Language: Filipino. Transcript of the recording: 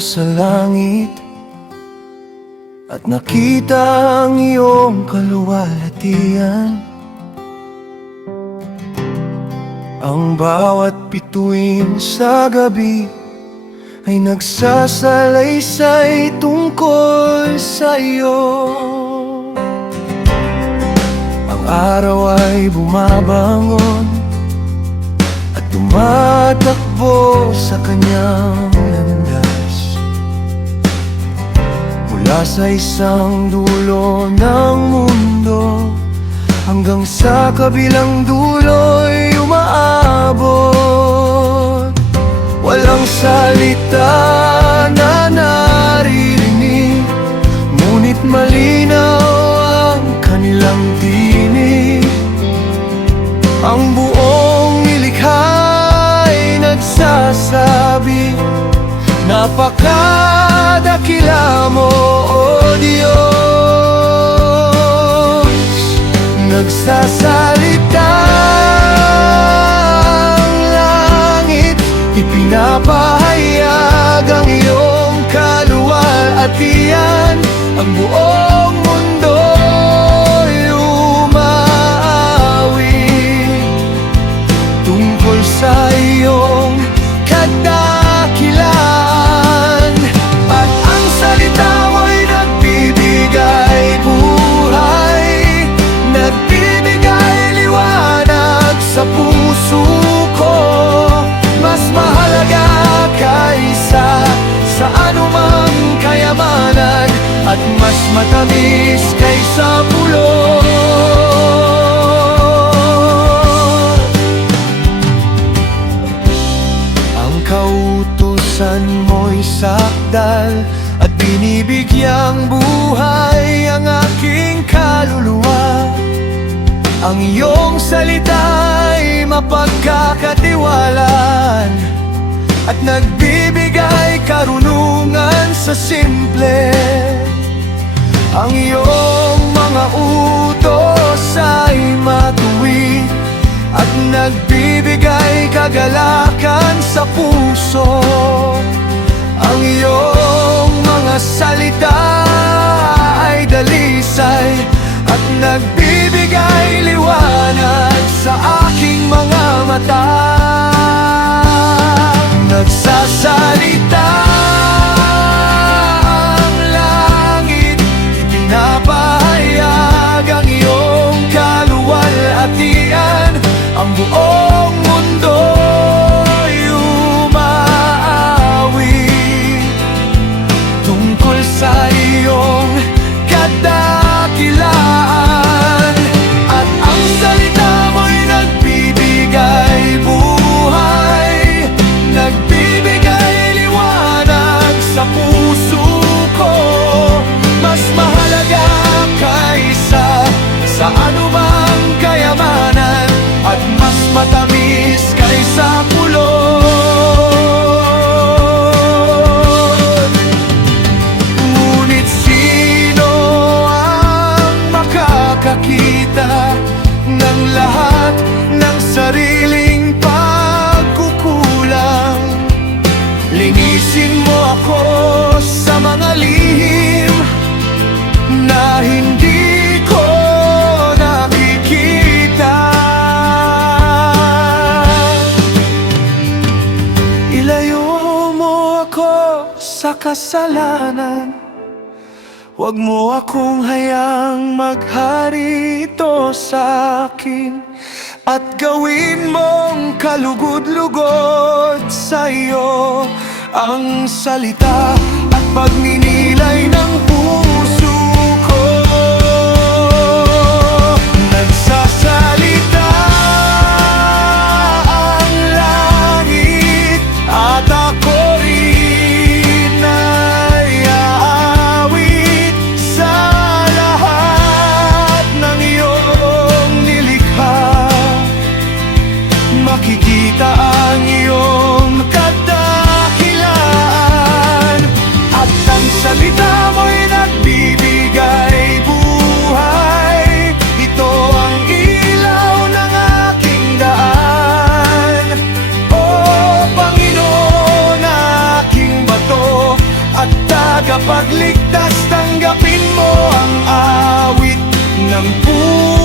sa langit at nakita ang iyong kaluwalhatian. Ang bawat bituin sa gabi ay nagsasalaysay tungkol sa iyo. Ang araw ay bumabangon at tumatakbo sa kanyang landas, mula sa isang dulo ng mundo hanggang sa kabilang dulo'y umaabot. Walang salita na naririnig, ngunit malinaw ang kanilang tinig. Ang buong nilikha'y nagsasabi, napakadakila mo, O Diyos. Nagsasalita ang langit, ipinapahayag ang iyong kaluwalhatian. Ang buong mundo'y umaawit tungkol sa iyong kadakilaan. At ang salita mo'y nagbibigay buhay, nagbibigay liwanag sa puso ko. Mas mahalaga kaysa sa anumang kayamanan, at mas matamis kaysa pulot. Ang kautusan mo'y sakdal at binibigyang buhay ang aking kaluluwa. Ang iyong salita'y mapagkakatiwalaan at nagbibigay karunungan sa simple. Ang iyong mga utos ay matuwid at nagbibigay kagalakan sa puso. Ang iyong mga salita ay dalisay at nagbibigay liwanag sa aking mga mata. Nagsasalita ang langit, ipinapahayag ang iyong kaluwalhatian. Ang buong mundo'y umaawit tungkol sa iyong kadakilaan. At ang salita mo'y nagbibigay buhay, nagbibigay liwanag sa puso ko. Mas mahalaga kaysa sa anumang kayamanan, at mas matamis kaysa pulot. Ngunit sino ang makakakita ng lahat ng sariling pagkukulang? Linisin mo ako sa mga lihim na hindi ko nakikita. Ilayo mo ako sa kasalanan, huwag mo akong hayang maghari ito sa akin, at gawin mong kalugod-lugod sa iyo ang salita at pagninilay ng puso ko. Nagsasalita ang langit at ako rin ay aawit sa lahat ng iyong nilikha. Makikita ang iyong kadakilaan, at ang salita mo'y nagbibigay buhay. Ito ang ilaw ng aking daan. O Panginoon, aking bato at tagapagligtas. Tanggapin mo ang awit ng puso